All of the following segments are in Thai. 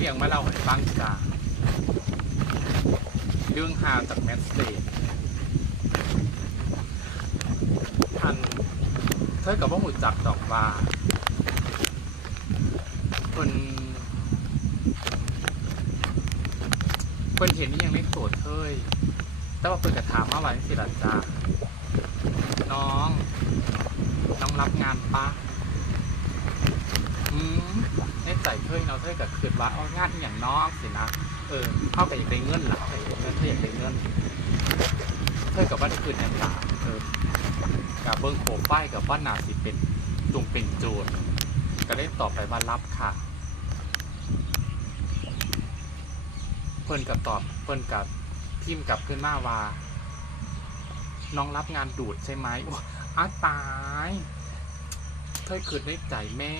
มีอย่างมาเล่าให้ฟังจ้าเรื่องหาจากแมสเซจทันเธอกับว่าหูจักดอกว่าเพิ่นเพิ่นเห็นนี่ยังไม่โสดเฮ้ยแต่ว่าเพิ่นกระถามมาว่าจังสิล่ะจ้าน้อง น้องรับงานปะอืมในใจ เธอเราะเธอกับคืนว่าเอางานอย่างน้องสินะเออเข้าไปอยากได้เงินหลักเธออยากได้เธออยากได้เงินเธอกับว่าคืนนั้นหลาเออกับเบิ้งโคป้ายกับว่านาสิเป็นจงเป็นโจรก็ได้ตอบไปว่ารับค่ะเพิ่นกับตอบเพิ่นกับพิมพ์กับขึ้นมาว่าน้องรับงานดูดใช่ไหมอ้าตายเธอคืนในใจแม่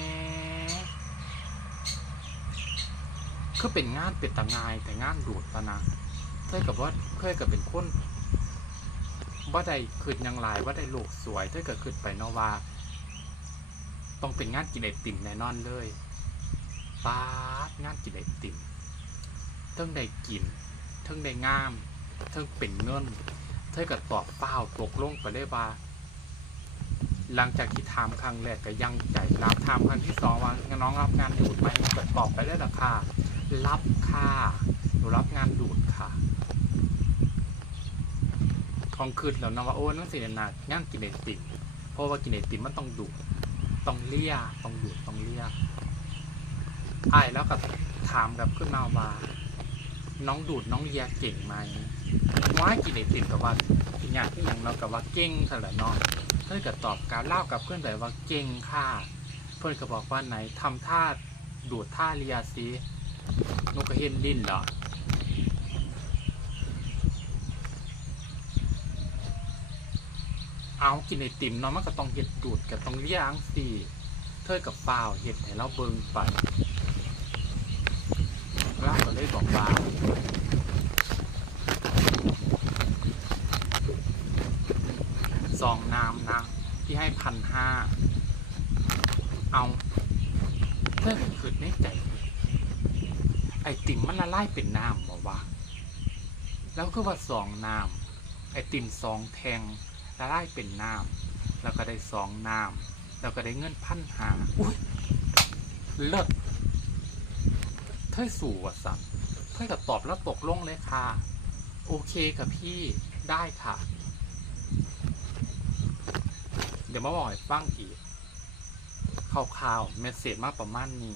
คือเป็นงานเป็นตางายแต่งานดูดปะนะเธอกับว่าเคยกับเป็นคนว่าได้คืนยังหลายว่าได้โลกสวยเธอก็คืนไปเนาะว่าต้องเป็นงานกินไอติมแน่นอนเลยป้าดงานกินไอติมเทิงได้กินเทิงได้งามเทิงเป็นเงินเธอก็ตอบเปล่าตกลงไปเลยว่า หลังจากที่ถามครั้งแรกก็ยังใจรับถามครั้งที่สองว่าน้องรับงานดูดไหมก็ตอบไปได้ละค่ะ รับค่ะหนูรับงานดูดค่ะทองคืนแล้วนะว่าโอ้นั่นสินะย่างกินไอติมเพราะว่ากินไอติมมันต้องดูดต้องเลี่ยต้องดูดต้องเลี่ยไอ้แล้วก็ถามกับขึ้นมาว่าน้องดูดน้องเลียเก่งไหม ว่ากินไอติมกับว่ากินอย่างที่อย่างเรากับว่าเก่งค่ะแหละเนาะเพื่อนก็ตอบการเล่ากับเพื่อนแบบว่าเก่งค่ะ เพื่อนก็บอกว่าไหนทำท่าดูดท่าเลียซิหนุก็เห็นลิ้นเหรอเอากินไอติมเนาะมันก็ต้องเห็ดดูดกับต้องเลี้ยงสิเธอกับเปล่าเห็ดให้เราเบิงไปเราก็เลยบอกว่า ซองน้ำนะที่ให้พันห้าเอาเพื่อขืดในใจ ไอติมมันละลายเป็นน้ำบอกว่า แล้วก็ว่าซองน้ำไอติมซองแทงละลายเป็นน้ำแล้วก็ได้ซองน้ำแล้วก็ได้เงินพันหาอุ้ยเลิศเธอสู่ว่ะสัมเธอกับตอบแล้วตกลงเลยค่ะ โอเคค่ะพี่ได้ค่ะ เดี๋ยวมาบอกให้ฟังอีกข่าวๆเมสเซจมากประมาณนี้